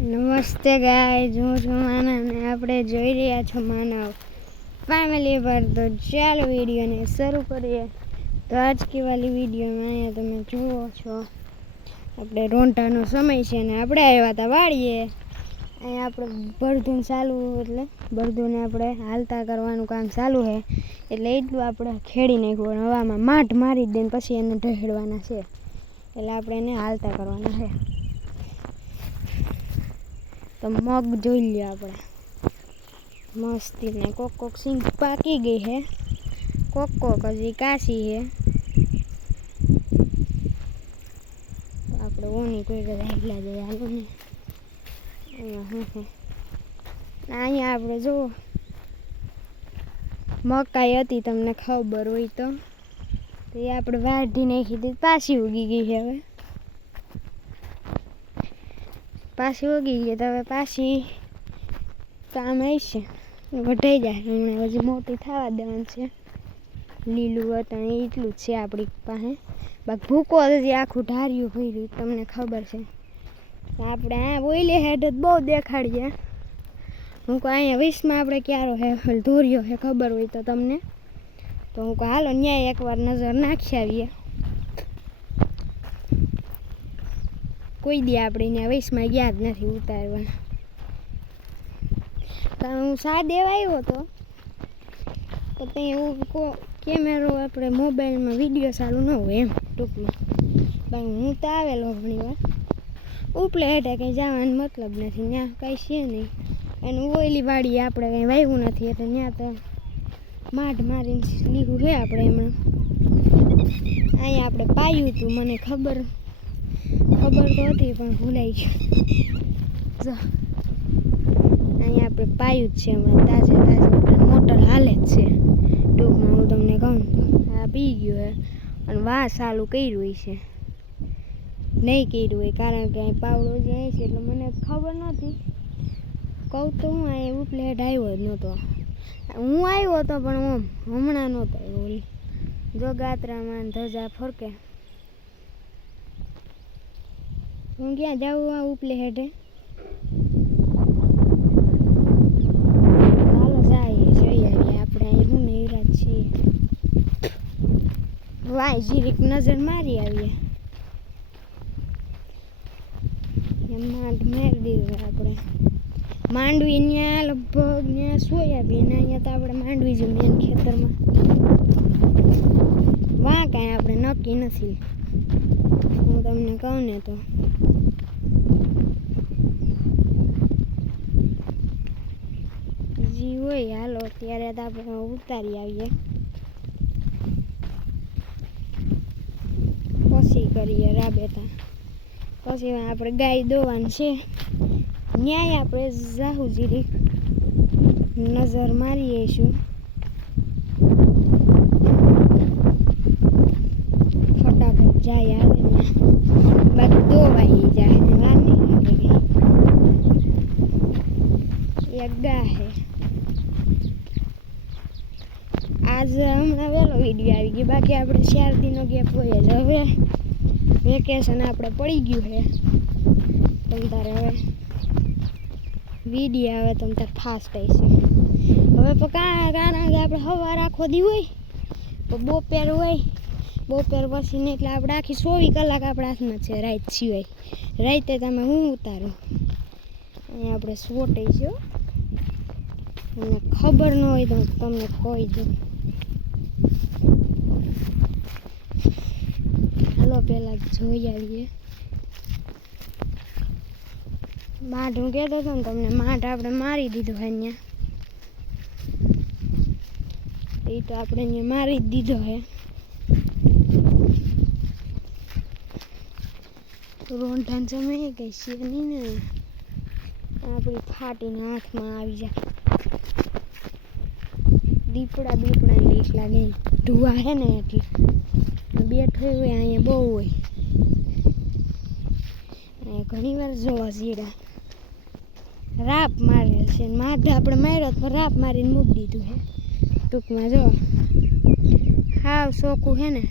નમસ્તે ગાય હું છું માનવ ને આપણે જોઈ રહ્યા છો માનવ ફેમિલી પર. તો ચાલો વિડીયોને શરૂ કરીએ. તો આજકી વાલી વિડીયોમાં અહીંયા તમે જુઓ છો, આપણે રોંઢાનો સમય છે ને આપણે આવ્યા હતા વાળીએ અહીંયા આપણે બળધૂન ચાલુ એટલે બળધૂને આપણે હાલતા કરવાનું કામ ચાલુ છે. એટલે એટલું આપણે ખેડી નાખ્યું હવામાં માઠ મારી દઈને પછી એને ઢહેડવાના છે. એટલે આપણે એને હાલતા કરવાના છે. તો મગ જોઈ લ્યો આપણે. મસ્તી ને કોક કોક સિંગ પાકી ગઈ છે કોક કોક હજી કાશી છે આપણે ઓની કોઈ કદાચ એટલા જઈ હાલો ને. અહીંયા આપણે જુઓ મકાઈ હતી, તમને ખબર હોય તો. તો એ આપણે વાઢી નાખી દીધી, પાછી ઉગી ગઈ છે હવે. પાછી ઉગી ગઈ, તો હવે પાછી કામ આવશે. વઢાઈ જાય હમણાં હજી મોટી થવા દેવાનું છે. લીલું વતણ એટલું જ છે આપણી પાસે. બાકી ભૂકો હજી આખું ઢાર્યું ભર્યું તમને ખબર છે. આપણે આ ઓઈલે હેડ જ બહુ દેખાડીએ. હું કહું, અહીંયા વીસમાં આપણે ક્યારો હે ધોર્યો હે, ખબર હોય તો તમને. તો હું કહું, હાલો ન્યાય એકવાર નજર નાખી આવીએ. કોઈ દે આપણે ત્યાં વૈશમાં ગયા જ નથી ઉતારવા તો હું સા દેવા આવ્યો હતો? તો ત્યાં એવું કો, કેમેરો આપણે મોબાઈલમાં વીડિયો ચાલુ ન હોય એમ, ટૂંકમાં. પણ હું તો આવેલો ઘણી વાર. ઉપલે હેઠે કંઈ જવાનો મતલબ નથી ત્યાં કાંઈ છે નહીં. અને ઓઈલી વાડી આપણે કંઈ વાવ્યું નથી, એટલે ત્યાં તો માઢ મારીને લીધું છે આપણે હમણાં. અહીંયા આપણે પાયું હતું, મને ખબર. ખબર તો હતી, પણ ભૂલાઈ ગયું જો, અહીંયા આપણે પાયું જ છે હમણાં તાજે તાજે. મોટર હાલે જ છે. ટૂંકમાં હું તમને કહું, આ પી ગયું હે, અને વાહ સાલું કર્યું છે. નહીં કર્યું હોય, કારણ કે અહીં પાવડો જે અહીં છે, એટલે મને ખબર નથી કહું તો હું અહીં ઉપલેટ આવ્યો જ નહોતો. હું આવ્યો હતો, પણ ઓમ હમણાં નહોતો આવ્યો. જો ગાત્રામાં ધજા ફરકે. હું ક્યાં જાઉં આ ઉપલે હેઠે? હાલો, જાય, જઈ આવીએ. આપણે અહીં હું નૈરાજ છીએ? વાય જીરીક નજર મારી આવીએ. માંડ મેળ દીધું આપણે. માંડવી ત્યાં લગભગ ત્યાં સોયાબીન અહીંયા તો આપણે માંડવી જ મેન ખેતરમાં. વાં કાંઈ આપણે નક્કી નથી. હું તમને કહું ને તો જી હોય, હાલો, અત્યારે તો આપણે ઉતારી આવીએ. પછી કરીએ રાબેતા. પછી આપણે ગાય દોવાનું છે. ન્યાય આપણે જાહુ જીરી નજર મારીએ છું ફટાફટ જાય આવે બાકી દોવાઈ જાય ને વાર નહીં. લાગે કઈ. એક ગા હે આજ હમણાં વહેલો વીડિયો આવી ગયો. બાકી આપણે ચાર દિનો ગેપ હોય જ હવે. વેકેશન આપણે પડી ગયું છે. તમ તારે હવે વીડિયો આવે તમ તારે ફાસ્ટ આવશે હવે કાં, કારણ કે આપણે હવા રાખો દી હોય, તો બપોર હોય. બપોર પછી ને એટલે આપણે આખી ચોવીસ કલાક આપણા હાથમાં છે રાત સિવાય. રાતે તમે હું ઉતારો? અહીંયા આપણે સોટે છે. અને ખબર ન હોય તો તમને કહી દઉં. હાલો પહેલાં જોઈ આવીએ. માઢ હું કહેતો હતો ને તમને માઢ આપણે મારી દીધો છે અહીંયા એ તો આપણે અહીંયા મારી જ દીધો હે. રોંઢાન સમય કઈ છે નહીં ને. આપણી ફાટીને હાથમાં આવી જાય. દીપડા દીપડા એટલા ગઈ ધુવા હે ને એટલે. બેઠો હોય અહીંયા બહુ હોય. અહીંયા ઘણી વાર જોવા જીડા. રાપ મારે છે માથે આપણે માર્યો તો રાપ મારીને મૂકી દીધું છે ટૂંકમાં જો. હાવ સોકું છે ને.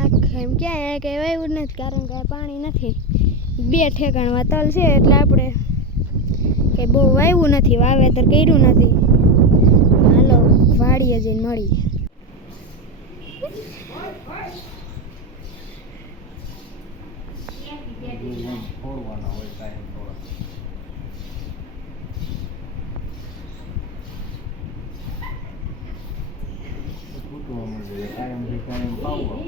આખે એમ ક્યાંય કંઈ વાવ્યું નથી કારણ કે પાણી નથી. બે ઠેકાણમાં તલ છે એટલે આપણે કંઈ બહુ વાવ્યું નથી, વાવેતર કર્યું નથી. હાલો, વાડીએ જઈને મળીએ. છોડવાના હોય ટાઈમ થોડા ફૂટવા માંડે કાયમથી કાયમ પાવવા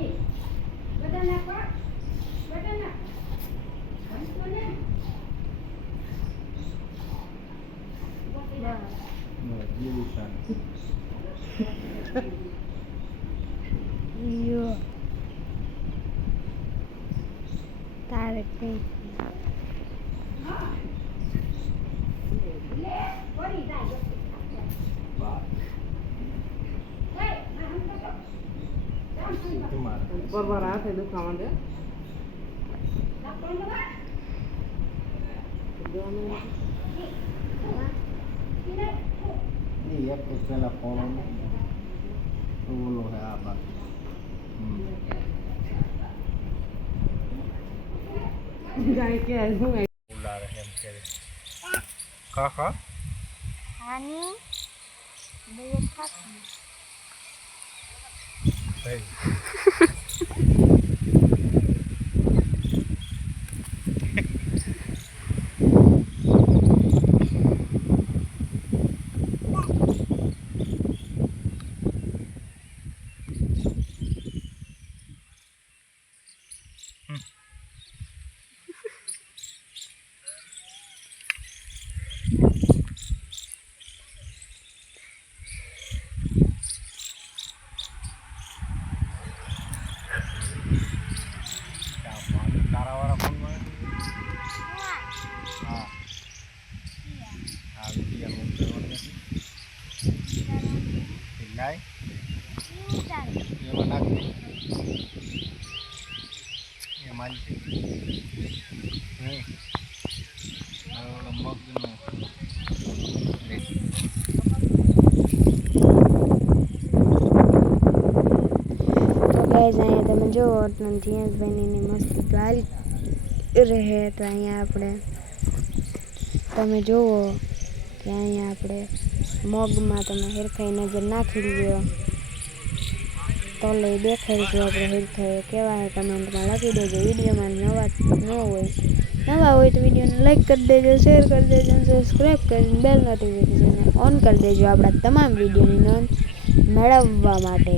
બસ, જેવું શાંતિ. યો તારે કંઈ. બરોબર હાથે દુખવા માંડે ઈ એક ફોડવાનો. તો ઓલો હે આ બાજુ. હમ. જાય કે શું ઉલારે એમ કે કા કા આની બે થાકી થઈ તારાવાળા ફોનમાં હા આ વીડિયો મૂકવાનો નથી લાય એમાં નાખી એમાં જ હમ હવે ઓલો મગનો લે. તો ગાઈઝ અહીંયા તમે જુઓ એટલે ધીયાસભાઈની મસ્ત ગાલ રહે તો અહીંયા આપણે તમે જુઓ કે અહીંયા આપણે મગમાં તમે હિરખાઈ નજર નાખી લ્યો તલે દેખાય છે આપણે હિરખાઈ કેવા હે કમેન્ટમાં લખી દેજો વિડીયોમાં નવા ન હોય નવા હોય તો વિડીયોને લાઈક કરી દેજો શેર કરી દેજો અને સબસ્ક્રાઈબ કરીને બેલ નોટિફિકેશન ઓન કરી દેજો આપણા તમામ વિડીયોની નોંધ મેળવવા માટે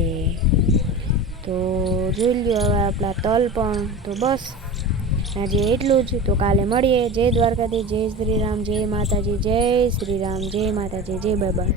તો જોઈ લ્યો હવે આપણા તલ પણ તો બસ આજે એટલું જ. તો કાલે મળીએ. જય દ્વારકાથી જય શ્રી રામ, જય માતાજી, જય શ્રી રામ, જય માતાજી, જય બાબા.